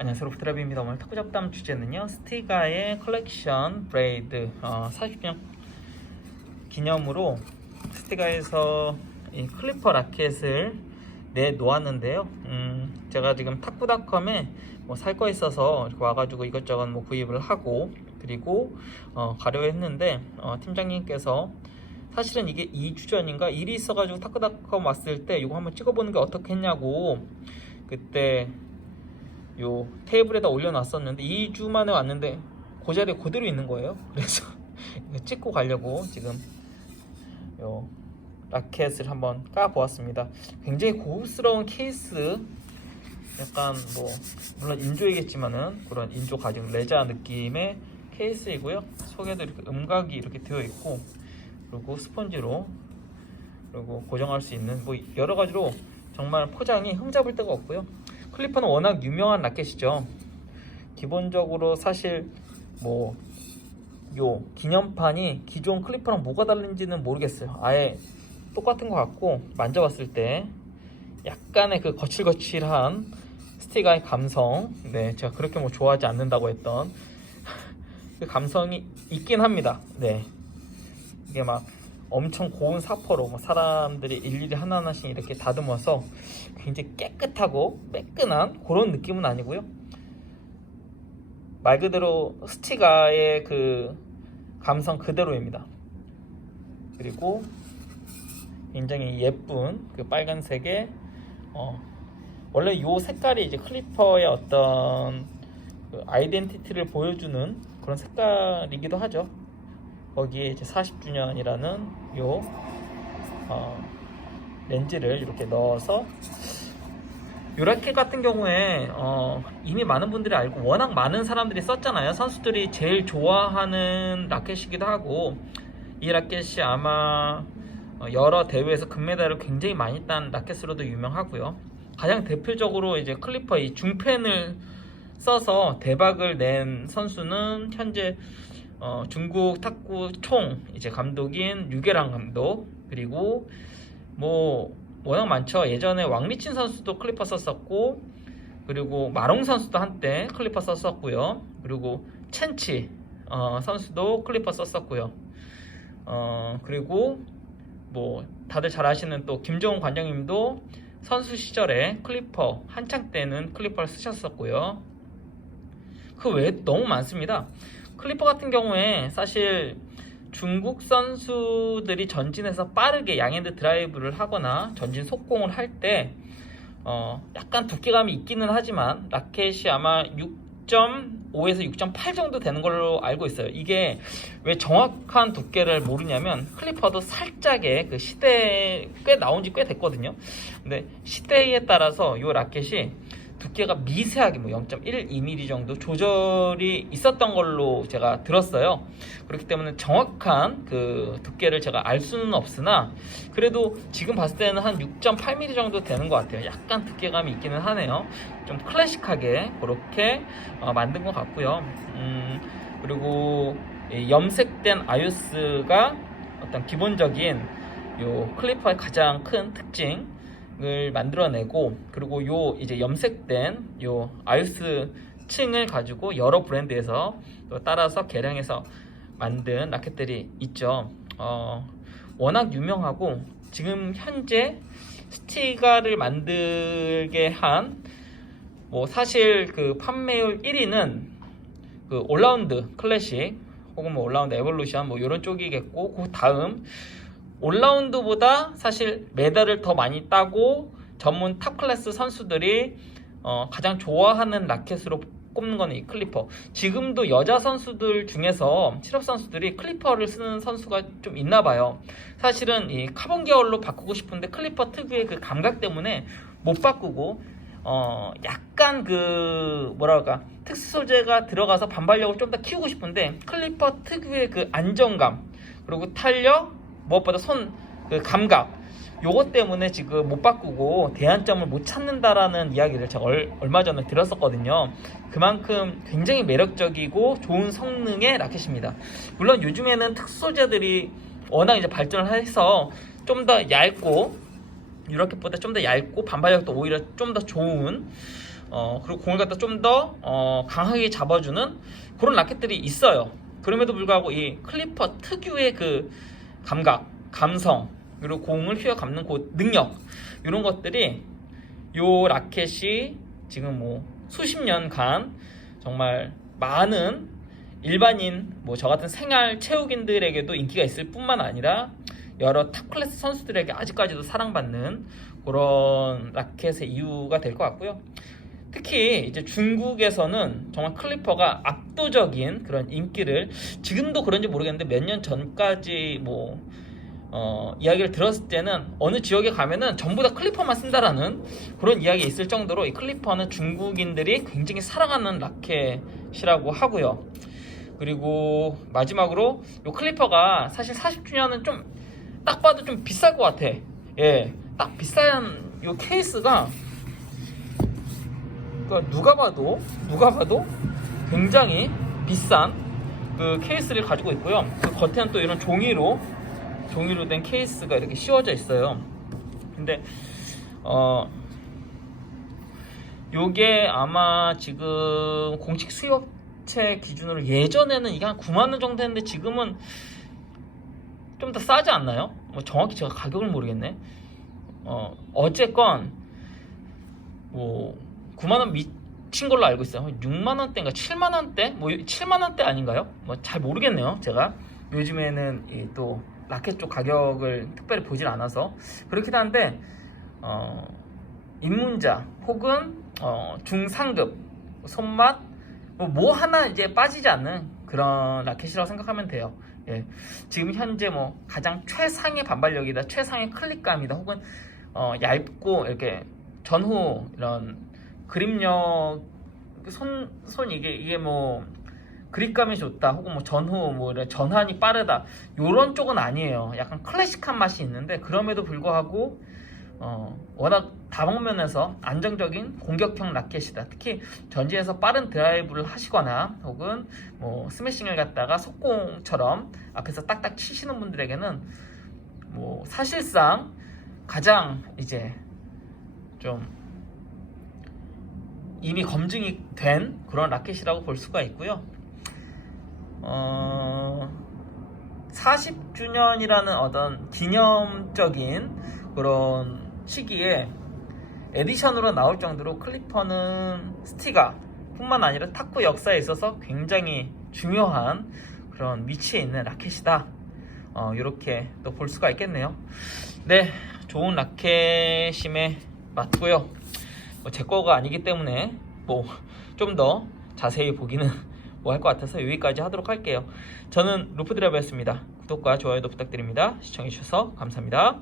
안녕하세요. 로프트랩입니다. 오늘 탁구 잡담 주제는요 스티가의 컬렉션 브레이드 어, 40주년 기념으로 스티가에서 이 클리퍼 라켓을 내놓았는데요. 음, 제가 지금 탁구닷컴에 뭐 살 거 있어서 와가지고 이것저것 뭐 구입을 하고 그리고 어, 가려 했는데 어, 팀장님께서 사실은 이게 2주 전인가? 일이 있어가지고 탁구닷컴 왔을 때 이거 한번 찍어보는 게 어떻겠냐고 그때 요 테이블에다 올려놨었는데 2주 만에 왔는데 그 자리에 그대로 있는 거예요. 그래서 찍고 가려고 지금 요 라켓을 한번 까보았습니다. 굉장히 고급스러운 케이스 약간 뭐 물론 인조이겠지만은 그런 인조 가죽 레자 느낌의 케이스이고요. 속에도 이렇게 음각이 이렇게 되어 있고 그리고 스펀지로 그리고 고정할 수 있는 뭐 여러 가지로 정말 포장이 흠잡을 데가 없고요. 클리퍼는 워낙 유명한 라켓이죠. 기본적으로 사실 뭐 요 기념판이 기존 클리퍼랑 뭐가 다른지는 모르겠어요. 아예 똑같은 것 같고 만져봤을 때 약간의 그 거칠거칠한 스티가의 감성, 네 제가 그렇게 뭐 좋아하지 않는다고 했던 그 감성이 있긴 합니다. 네 이게 막 엄청 고운 사포로 뭐 사람들이 일일이 하나하나씩 이렇게 다듬어서 굉장히 깨끗하고 매끈한 그런 느낌은 아니고요. 말 그대로 스티가의 그 감성 그대로입니다. 그리고 굉장히 예쁜 그 빨간색의 어 원래 이 색깔이 이제 클리퍼의 어떤 그 아이덴티티를 보여주는 그런 색깔이기도 하죠. 거기에 이제 40주년이라는 요 어, 렌즈를 이렇게 넣어서 요 라켓 같은 경우에 어, 이미 많은 분들이 알고 워낙 많은 사람들이 썼잖아요. 선수들이 제일 좋아하는 라켓이기도 하고 이 라켓이 아마 어, 여러 대회에서 금메달을 굉장히 많이 딴 라켓으로도 유명하고요. 가장 대표적으로 이제 클리퍼 이 중펜을 써서 대박을 낸 선수는 현재 어, 중국 탁구 총 이제 감독인 유계랑 감독 그리고 뭐 워낙 많죠. 예전에 왕리친 선수도 클리퍼 썼었고 그리고 마롱 선수도 한때 클리퍼 썼었고요. 그리고 첸치 어, 선수도 클리퍼 썼었고요. 어, 그리고 뭐 다들 잘 아시는 또 김정은 관장님도 선수 시절에 클리퍼 한창 때는 클리퍼를 쓰셨었고요. 그 외에 너무 많습니다. 클리퍼 같은 경우에 사실 중국 선수들이 전진해서 빠르게 양핸드 드라이브를 하거나 전진 속공을 할 때 어, 약간 두께감이 있기는 하지만 라켓이 아마 6.5에서 6.8 정도 되는 걸로 알고 있어요. 이게 왜 정확한 두께를 모르냐면 클리퍼도 살짝의 그 시대 꽤 나온 지 꽤 됐거든요. 근데 시대에 따라서 이 라켓이 두께가 미세하게 뭐 0.12mm 정도 조절이 있었던 걸로 제가 들었어요. 그렇기 때문에 정확한 그 두께를 제가 알 수는 없으나 그래도 지금 봤을 때는 한 6.8mm 정도 되는 것 같아요. 약간 두께감이 있기는 하네요. 좀 클래식하게 그렇게 어, 만든 것 같고요. 음, 그리고 이 염색된 아유스가 어떤 기본적인 요 클리퍼의 가장 큰 특징 을 만들어내고 그리고 요 이제 염색된 요 아유스 층을 가지고 여러 브랜드에서 또 따라서 개량해서 만든 라켓들이 있죠. 어, 워낙 유명하고 지금 현재 스티가를 만들게 한 뭐 사실 그 판매율 1위는 그 올라운드 클래식 혹은 뭐 올라운드 에볼루션 뭐 이런 쪽이겠고 그 다음 올라운드보다 사실 메달을 더 많이 따고 전문 탑 클래스 선수들이 어, 가장 좋아하는 라켓으로 꼽는 거는 이 클리퍼. 지금도 여자 선수들 중에서 실업 선수들이 클리퍼를 쓰는 선수가 좀 있나 봐요. 사실은 이 카본 계열로 바꾸고 싶은데 클리퍼 특유의 그 감각 때문에 못 바꾸고 어 약간 그 뭐랄까 특수 소재가 들어가서 반발력을 좀 더 키우고 싶은데 클리퍼 특유의 그 안정감 그리고 탄력 무엇보다 손 그 감각 요것 때문에 지금 못 바꾸고 대안점을 못 찾는다라는 이야기를 제가 얼, 얼마 전에 들었었거든요. 그만큼 굉장히 매력적이고 좋은 성능의 라켓입니다. 물론 요즘에는 특수 소재들이 워낙 이제 발전을 해서 좀 더 얇고 유라켓보다 좀 더 얇고 반발력도 오히려 좀 더 좋은 어, 그리고 공을 갖다 좀더 어, 강하게 잡아주는 그런 라켓들이 있어요. 그럼에도 불구하고 이 클리퍼 특유의 그 감각, 감성, 그리고 공을 휘어 감는 그 능력 이런 것들이 요 라켓이 지금 뭐 수십 년간 정말 많은 일반인 뭐 저 같은 생활 체육인들에게도 인기가 있을 뿐만 아니라 여러 탑 클래스 선수들에게 아직까지도 사랑받는 그런 라켓의 이유가 될 것 같고요. 특히 이제 중국에서는 정말 클리퍼가 압도적인 그런 인기를 지금도 그런지 모르겠는데 몇 년 전까지 뭐 어, 이야기를 들었을 때는 어느 지역에 가면은 전부 다 클리퍼만 쓴다라는 그런 이야기 있을 정도로 이 클리퍼는 중국인들이 굉장히 사랑하는 라켓이라고 하고요. 그리고 마지막으로 이 클리퍼가 사실 40주년은 좀 딱 봐도 좀 비쌀 것 같아. 예, 딱 비싼 이 케이스가 그러니까 누가 봐도 누가 봐도 굉장히 비싼 그 케이스를 가지고 있고요. 그 겉에는 또 이런 종이로 종이로 된 케이스가 이렇게 씌워져 있어요. 근데 어 요게 아마 지금 공식 수요체 기준으로 예전에는 이게 한 9만 원 정도 했는데 지금은 좀 더 싸지 않나요? 뭐 정확히 제가 가격을 모르겠네. 어 어쨌건 뭐 9만 원 미친 걸로 알고 있어요. 6만 원대인가 7만 원대? 뭐 7만 원대 아닌가요? 뭐 잘 모르겠네요. 제가 요즘에는 이또 라켓 쪽 가격을 특별히 보질 않아서 그렇긴 한데 어, 입문자 혹은 어, 중상급 손맛 뭐, 뭐 하나 이제 빠지지 않는 그런 라켓이라고 생각하면 돼요. 예. 지금 현재 뭐 가장 최상의 반발력이다, 최상의 클릭감이다, 혹은 어, 얇고 이렇게 전후 이런 그립력 손, 손 이게 이게 뭐 그립감이 좋다 혹은 뭐 전후 뭐 이런 전환이 빠르다. 요런 쪽은 아니에요. 약간 클래식한 맛이 있는데 그럼에도 불구하고 어, 워낙 다방면에서 안정적인 공격형 라켓이다. 특히 전지에서 빠른 드라이브를 하시거나 혹은 뭐 스매싱을 갖다가 속공처럼 앞에서 딱딱 치시는 분들에게는 뭐 사실상 가장 이제 좀 이미 검증이 된 그런 라켓이라고 볼 수가 있고요. 어, 40주년이라는 어떤 기념적인 그런 시기에 에디션으로 나올 정도로 클리퍼는 스티가 뿐만 아니라 탁구 역사에 있어서 굉장히 중요한 그런 위치에 있는 라켓이다. 어, 이렇게 또 볼 수가 있겠네요. 네, 좋은 라켓임에 맞고요. 뭐 제 거가 아니기 때문에 뭐 좀 더 자세히 보기는 뭐 할 것 같아서 여기까지 하도록 할게요. 저는 루프드라이버였습니다. 구독과 좋아요도 부탁드립니다. 시청해주셔서 감사합니다.